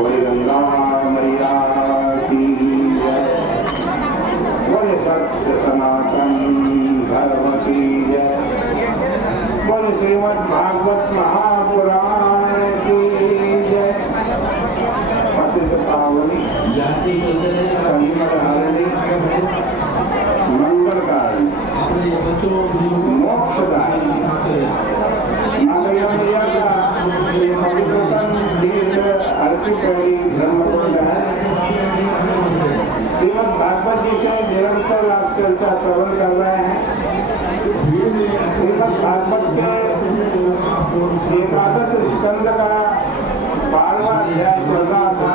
बोले गंगा मैया की जय, बोले सत्य सनातन धर्म की जय, बोले श्रीमद् भागवत महापुराण की जय। पतित पावनी संकटहारिणी मंगलकारी मोक्षदायिनी माता मैया का पवित्रतम तीर्थ अर्पित ब्रह्मकुंड है। श्रीमद् भागवत जी से निरंतर आप चर्चा श्रवण कर रहे हैं। श्रीमद् भागवत के एकादश स्कंद का 12वां अध्याय चल रहा था।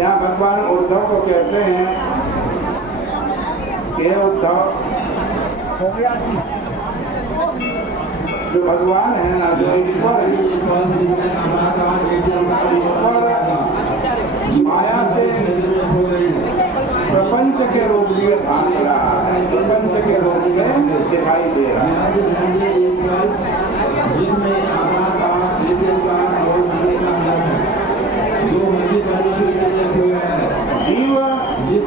यहाँ भगवान उद्धव को कहते हैं कि उद्धव, जो भगवान है ना, जो ईश्वर है, माया से प्रपंच के रूप में भाग रहा है, प्रपंच के रूप में दिखाई दे रहा है, जिसमें आकार का और होने का धर्म है, जो जीव जिस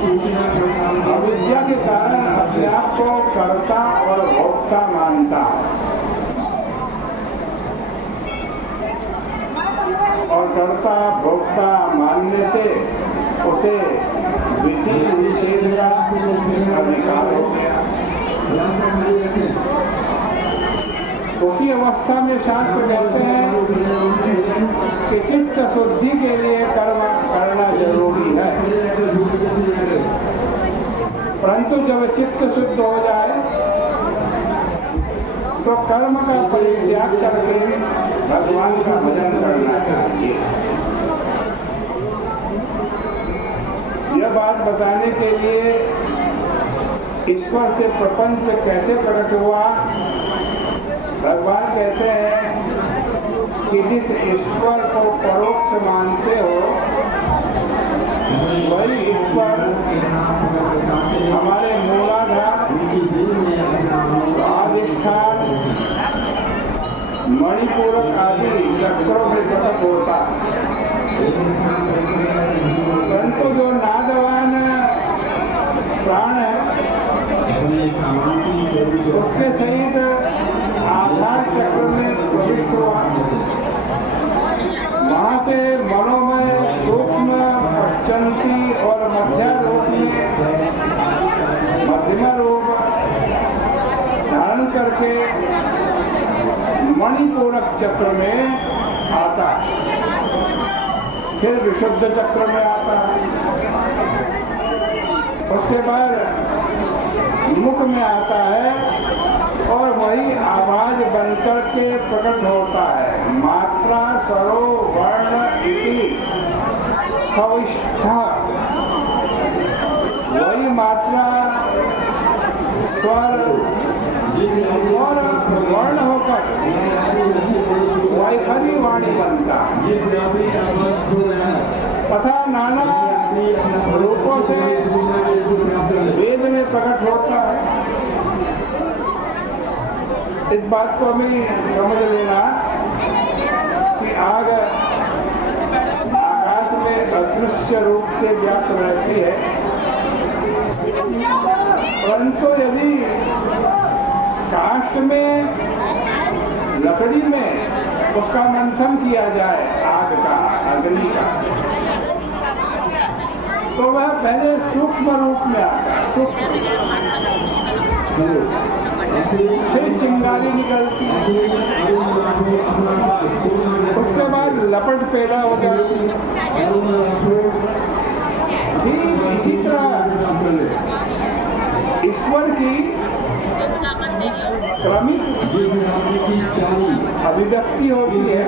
सूचना प्रसारण अविद्या के कारण अपने आप को कर्ता और भोक्ता मानता है, और कर्ता भोक्ता मानने से उसे विधि निषेध का अधिकार हो गया। उसी अवस्था में शास्त्र कहते हैं कि चित्त शुद्धि के लिए कर्म करना जरूरी है, परंतु जब चित्त शुद्ध हो जाए तो कर्म का परित्याग करके भगवान का भजन करना चाहिए। यह बात बताने के लिए ईश्वर से प्रपंच कैसे प्रकट हुआ, भगवान कहते हैं कि जिस ईश्वर को परोक्ष मानते हो वही ईश्वर हमारे मूलाधार, स्वाधिष्ठान, मणिपूरक आदि चक्रों में प्रकट होता। परंतु जो नादवान प्राण है उसके सहित आधार चक्र में प्रवेश हुआ, वहाँ से मनोमय सूक्ष्म पश्चंती और मध्यारूप में मध्यमा रूप धारण करके मणिपूरक चक्र में आता, फिर विशुद्ध चक्र में आता, उसके बाद मुख में आता है और वही आवाज बनकर के प्रकट होता है। मात्रा स्वरो वर्ण इति स्थविष्ठ, वही मात्रा स्वर और वर्ण होकर वही खरी वाणी बनता तथा नाना रूपों से वेद में प्रकट होता है। इस बात को हमें समझ लेना कि आग आकाश में अदृश्य रूप से व्याप्त रहती है, परंतु यदि काष्ठ में, लकड़ी में उसका मंथन किया जाए, आग का, अग्नि का, तो वह पहले सूक्ष्म रूप में आता है, फिर चिंगारी निकलती, उसके बाद लपट पैदा हो जाती। ठीक इसी तरह ईश्वर की क्रमिक अभिव्यक्ति होती है।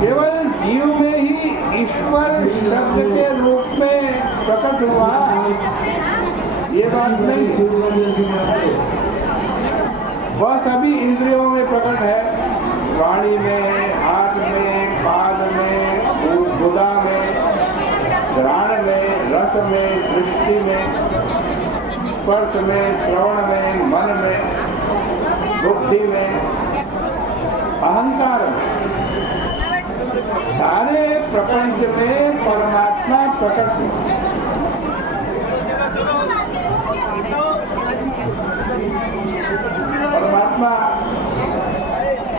केवल जीव में ही ईश्वर शब्द के रूप में प्रकट हुआ, ये बात नहीं। वह सभी इंद्रियों में प्रकट है, वाणी में, हाथ में, पाद में, गुदा में, घ्राण में, रस में, दृष्टि में, स्पर्श में, श्रवण में, मन में, बुद्धि में, अहंकार में, सारे प्रपंच में परमात्मा प्रकट है।